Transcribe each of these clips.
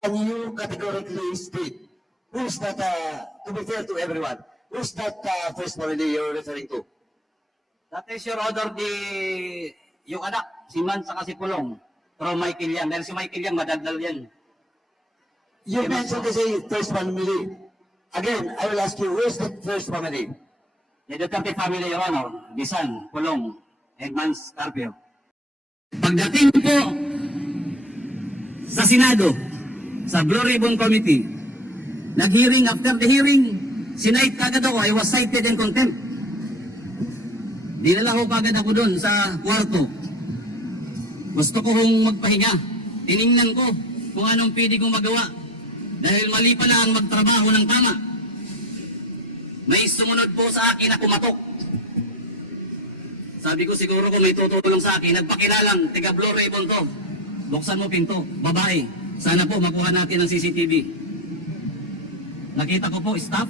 Can you categorically state who's that, to be fair to everyone, who's that first family you're referring to? That is your order, yung anak, si Man saka si Pulong, from Michael Yang. Dahil si Michael Yang, madaldal yan. You mentioned to say first family. Again, I will ask you, who's the first family? The Duterte family, Your Honor, Bisan, Pulong, and Mans Carpio. Pagdating po sa Senado, sa Blue Ribbon Committee, nag-hearing, after the hearing, sinight kagad ako, I was cited in contempt. Dinala ko kagad ako doon sa kwarto. Gusto ko hong magpahinga. Tiningnan ko kung anong pwede kong magawa. Dahil mali pala ang magtrabaho ng tama. May sumunod po sa akin na kumatok. Sabi ko siguro kung may tutulong sa akin, nagpakilalang, tiga Blue Ribbon to. Buksan mo pinto, babae. Sana po makuha natin ang CCTV. Nakita ko po, staff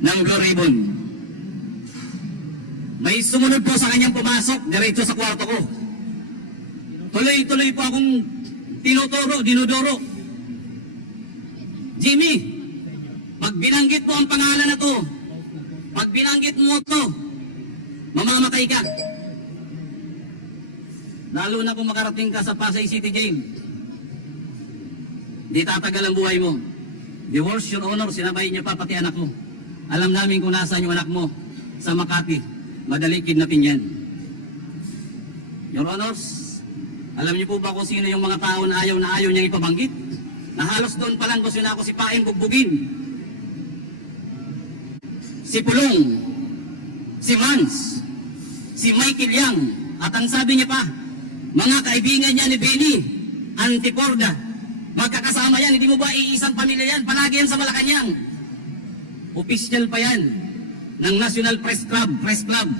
ng Blue Ribbon. May sumunod po sa kanyang pumasok, diretso sa kwarto ko. Tuloy-tuloy po akong tinuturo, dinuduro. Jimmy, pag binanggit mo ang pangalan na to, pag binanggit mo to, mamamatay ka. Lalo na kung makarating ka sa Pasay City Jail. Di tatagal ang buhay mo. Divorce, Your Honor, sinabay niya pa pati anak ko. Alam namin kung nasaan yung anak mo sa Makati. Madali kidnapin yan. Your Honors, alam niyo po ba kung sino yung mga tao na ayaw niyang ipabanggit? Na halos doon pa lang gusto na ako si Pain bugbugin. Si Pulong, si Mans, si Michael Yang, at ang sabi niya pa, mga kaibigan niya ni Benny, Antiporda, magkakasama yan, hindi mo ba iisang pamilya yan, palagi yan sa Malacanang. Official pa yan ng National Press Club.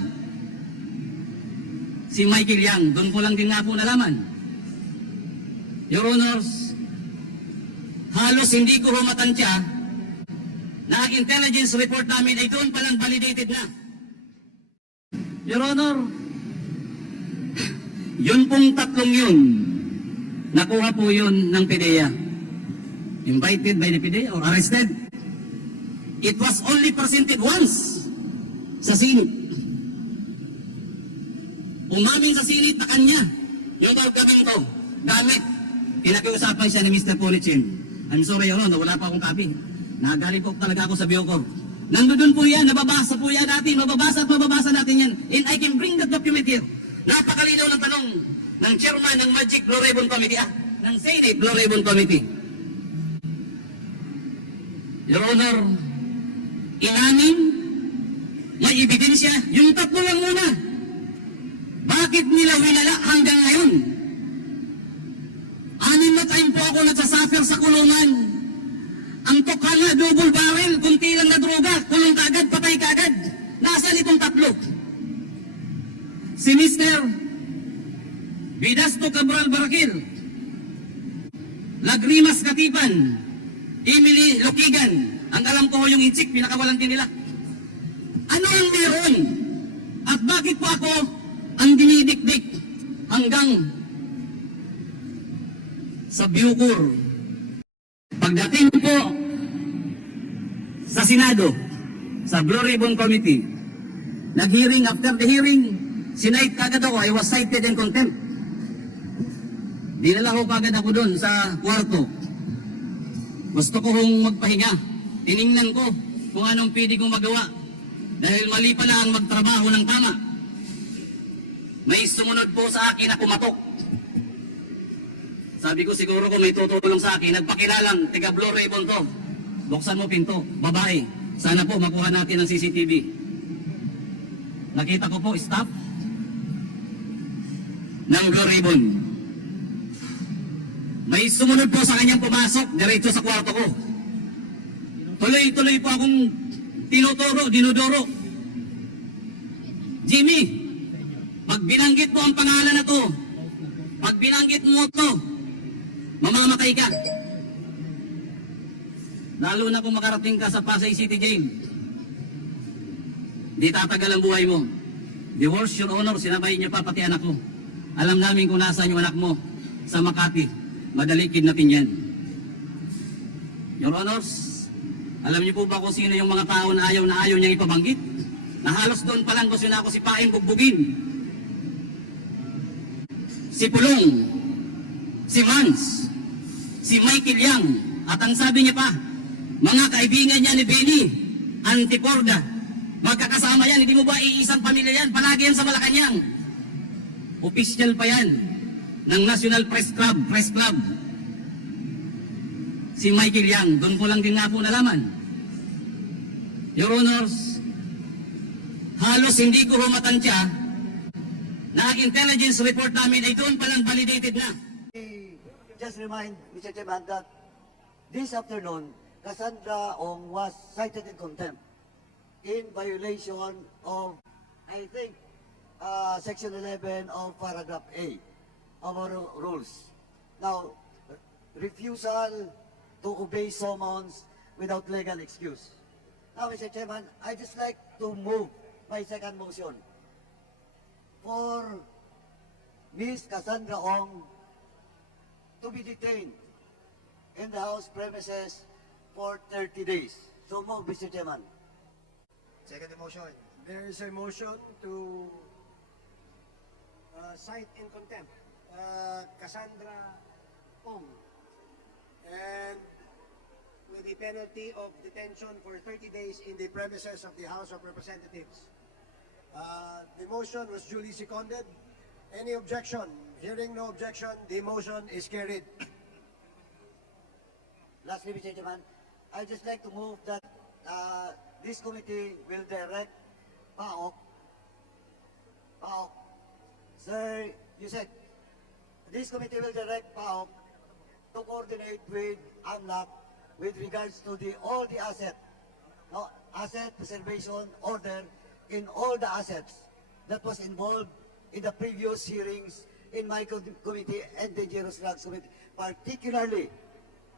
Si Michael Yang, doon ko lang din nga po nalaman. Your Honors, halos hindi ko humatansya na ang intelligence report namin ay doon palang validated na. Your Honor, yun pong tatlong yun, nakuha po yun ng PDEA. Invited by the PDEA or arrested. It was only presented once sa Senate. Umamin sa Senate na kanya yung gagawin to, gamit. Pinakiusapan siya ni Mr. Polichin. I'm sorry, Your Honor, wala pa akong copy. Nagaling po talaga ako sa Biocor. Nandun po yan, nababasa po yan natin, mababasa at mababasa natin yan. And I can bring that document here. Napakalinaw ng tanong ng chairman ng Magic Blue Ribbon Committee, ng Senate Blue Ribbon Committee. Your Honor, inamin, may ebidensya, yung tatlo lang muna. Bakit nila winala hanggang ngayon? 6 na time po ako nagsasuffer sa kulungan. Ang tukhala, double barrel, kunti lang na droga, kulong kagad, patay kagad. Nasaan itong tatlo? Si Mr. Vidasto Cabral Barakil, Lagrimas Katipan, Emily Lokigan, ang alam ko yung inchik, pinakawalantin nila. Ano ang meron? At bakit po ako ang dinidikdik hanggang sa Biocor? Pagdating po sa Senado, sa Blue Ribbon Committee, nag-hearing, after the hearing, sinight kagad ako, I was cited in contempt. Dinala ko kagad ako doon sa kwarto. Gusto ko hong magpahinga. Tiningnan ko kung anong pwede kong magawa. Dahil mali pala ang magtrabaho ng tama. May sumunod po sa akin na kumatok. Sabi ko siguro kung may tutulong sa akin, nagpakilalang, tiga Blue Ribbon to. Buksan mo pinto, babae. Sana po makuha natin ang CCTV. Nakita ko po, staff ng Blue Ribbon. May sumunod po sa kanyang pumasok, diretso sa kwarto ko. Tuloy-tuloy po akong tinuturo, dinuduro. Jimmy, pag binanggit mo ang pangalan na to, pag binanggit mo to, mamamatay ka. Lalo na kung makarating ka sa Pasay City Jail. Di tatagal ang buhay mo. Divorce, Your Honor, sinabay niya pa pati anak ko. Alam namin kung nasaan yung anak mo sa Makati. madali kidnapin yan. Your Honors, alam niyo po ba kung sino yung mga tao na ayaw niyang ipabanggit? Na halos doon pa lang gusto na ako si Paing bugbugin. Si Pulong, si Mans, si Michael Yang, at ang sabi niya pa, mga kaibigan niya ni Benny, Antiporda, magkakasama yan, hindi mo ba iisang pamilya yan, palagi yan sa Malacanang. Official pa yan, ng National Press Club. Si Michael Yang, doon ko lang din nga po nalaman. Your Honors, halos hindi ko humatansya na intelligence report namin ay doon palang validated na. Just remind Mr. Chairman that this afternoon, Cassandra Ong was cited in contempt in violation of, I think, Section 11 of Paragraph A of our rules. Now, refusal to obey summons without legal excuse. Now, Mr. Chairman, I just like to move my second motion for Ms. Cassandra Ong to be detained in the House premises for 30 days. So move, Mr. Chairman. Second motion. There is a motion to cite in contempt Cassandra Ong, and with the penalty of detention for 30 days in the premises of the House of Representatives. The motion was duly seconded. Any objection? Hearing no objection, the motion is carried. Lastly, Mr. Chairman, I'd just like to move that this committee will direct PAOK. Sir, you said this committee will direct PAOK to coordinate with AMLAC with regards to all the asset preservation order in all the assets that was involved in the previous hearings in my committee and Dangerous Drugs Committee, particularly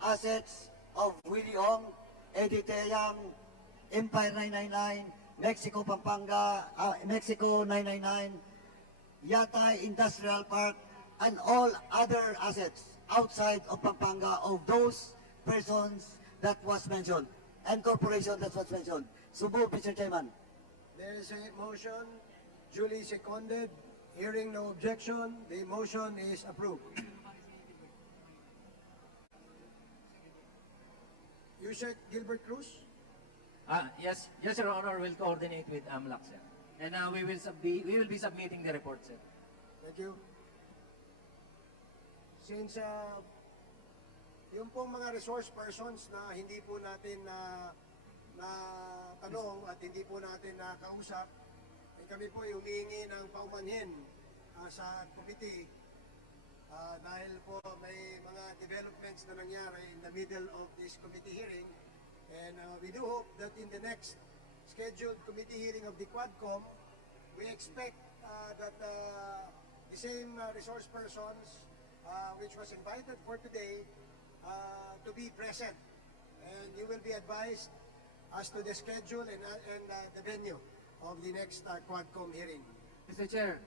assets of Willie Ong, Eddie Teyang, Empire 999, Mexico Pampanga, Mexico 999, Yatay Industrial Park, and all other assets outside of Pampanga of those persons that was mentioned and corporation that was mentioned. So move, Mr. Chairman. There is a motion duly seconded. Hearing no objection, the motion is approved. Yusek Gilbert Cruz? Yes, Your Honor, we'll coordinate with AMLAC, sir. And we will be submitting the report, sir. Thank you. Since yung pong mga resource persons na hindi po natin na tanong at hindi po natin na kausap, kami po ay humihingi ng paumanhin sa committee dahil po may mga developments na nangyari in the middle of this committee hearing, and we do hope that in the next scheduled committee hearing of the Quadcom, we expect that the same resource persons which was invited for today to be present, and you will be advised as to the schedule and the venue of the next Quadcom hearing. Mr. Chair,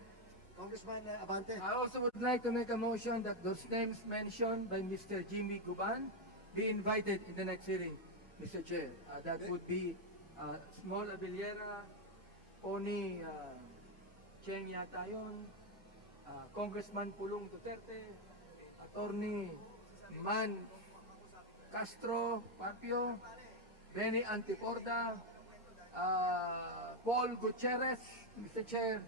Congressman Abante. I also would like to make a motion that those names mentioned by Mr. Jimmy Guban be invited in the next hearing, Mr. Chair. That would be Small Abiliera, Pony Cheng yata yun, Congressman Pulong Duterte, Attorney Man Castro Papio, Benny Antiporda, Paul Gutierrez, Mr. Chair.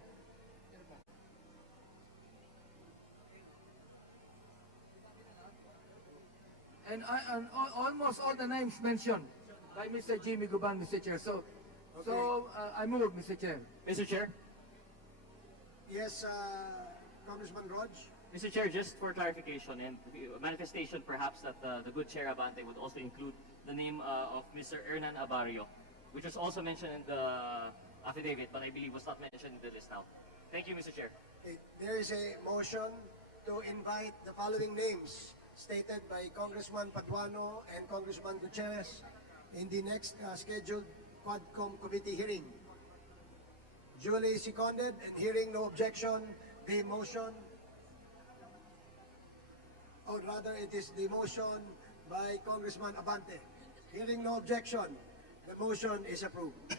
And almost all the names mentioned by Mr. Jimmy Guban, Mr. Chair. So I move, Mr. Chair. Mr. Chair, Yes, Congressman Rog. Mr. Chair, just for clarification and manifestation perhaps that the good Chair Abante would also include the name of Mr. Hernan Abario, which was also mentioned in the affidavit, but I believe was not mentioned in the list now. Thank you, Mr. Chair. Okay, there is a motion to invite the following names stated by Congressman Paduano and Congressman Gutierrez in the next scheduled Quadcom committee hearing. Duly seconded, and hearing no objection, the motion. or rather it is the motion by Congressman Abante. Hearing no objection, the motion is approved.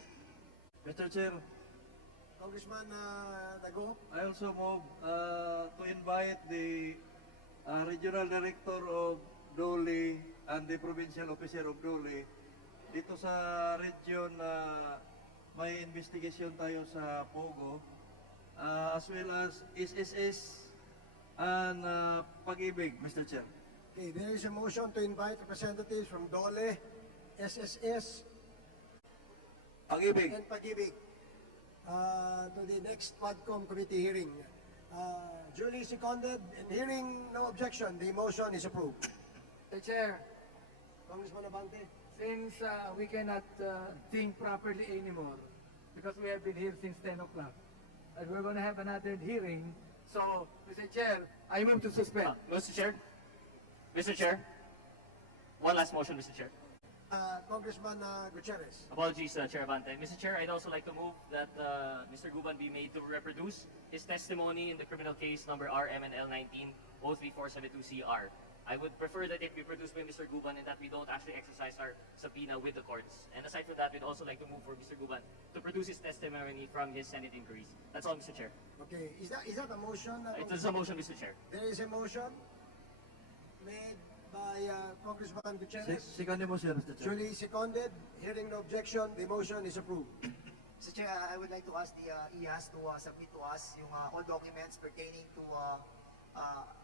Mr. Chair, Congressman Nago, I also move to invite the Regional Director of Dole and the Provincial Officer of Dole dito sa region na may investigation tayo sa Pogo, as well as SSS and Pag-ibig, Mr. Chair. okay, there is a motion to invite representatives from Dole, SSS, Pag-ibig. and Pag-ibig to the next Quadcom committee hearing. Duly seconded and hearing no objection, the motion is approved. Mr. Chair, Congressman Abante. since we cannot think properly anymore, because we have been here since 10 o'clock, and we're going to have another hearing, so, Mr. Chair, I move to suspend. Mr. Chair, one last motion, Mr. Chair. Congressman Gutierrez. Apologies, Chair Abante. Mr. Chair, I'd also like to move that Mr. Guban be made to reproduce his testimony in the criminal case number RMNL19 03472CR. I would prefer that it be produced by Mr. Guban and that we don't actually exercise our subpoena with the courts. And aside from that, we'd also like to move for Mr. Guban to produce his testimony from his Senate inquiries. That's all, Mr. Chair. Okay, is that a motion? It is a motion, Mr. Chair. There is a motion made by Congressman Gutierrez. Second mo, sir, Mr. Chair. Duly seconded. Hearing no objection, the motion is approved. Mr. Chair, I would like to ask the IAS to submit to us yung all documents pertaining to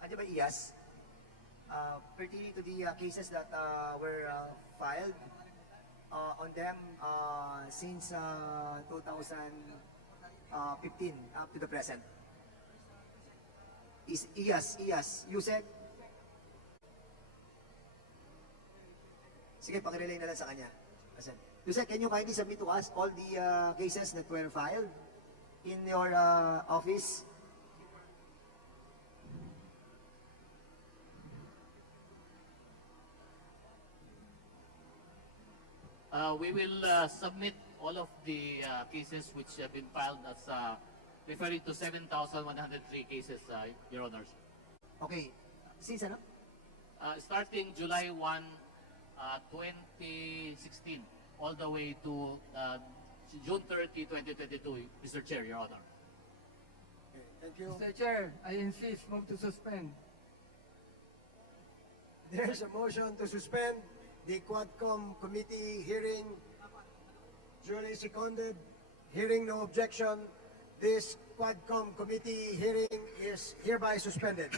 ano ba IAS? Pertaining to the cases that were filed on them since 2015 up to the present. Is IAS, you said? Sige, pakirelay na lang sa kanya. You said, can you kindly submit to us all the cases that were filed in your office? We will submit all of the cases which have been filed as referring to 7,103 cases, Your Honors. Okay. Since ano? Starting July 1, 2016, all the way to June 30, 2022, Mr. Chair, Your Honor. Okay, thank you. Mr. Chair, I insist, move to suspend. There's a motion to suspend the Quadcom committee hearing. Duly seconded. Hearing no objection, this Quadcom committee hearing is hereby suspended.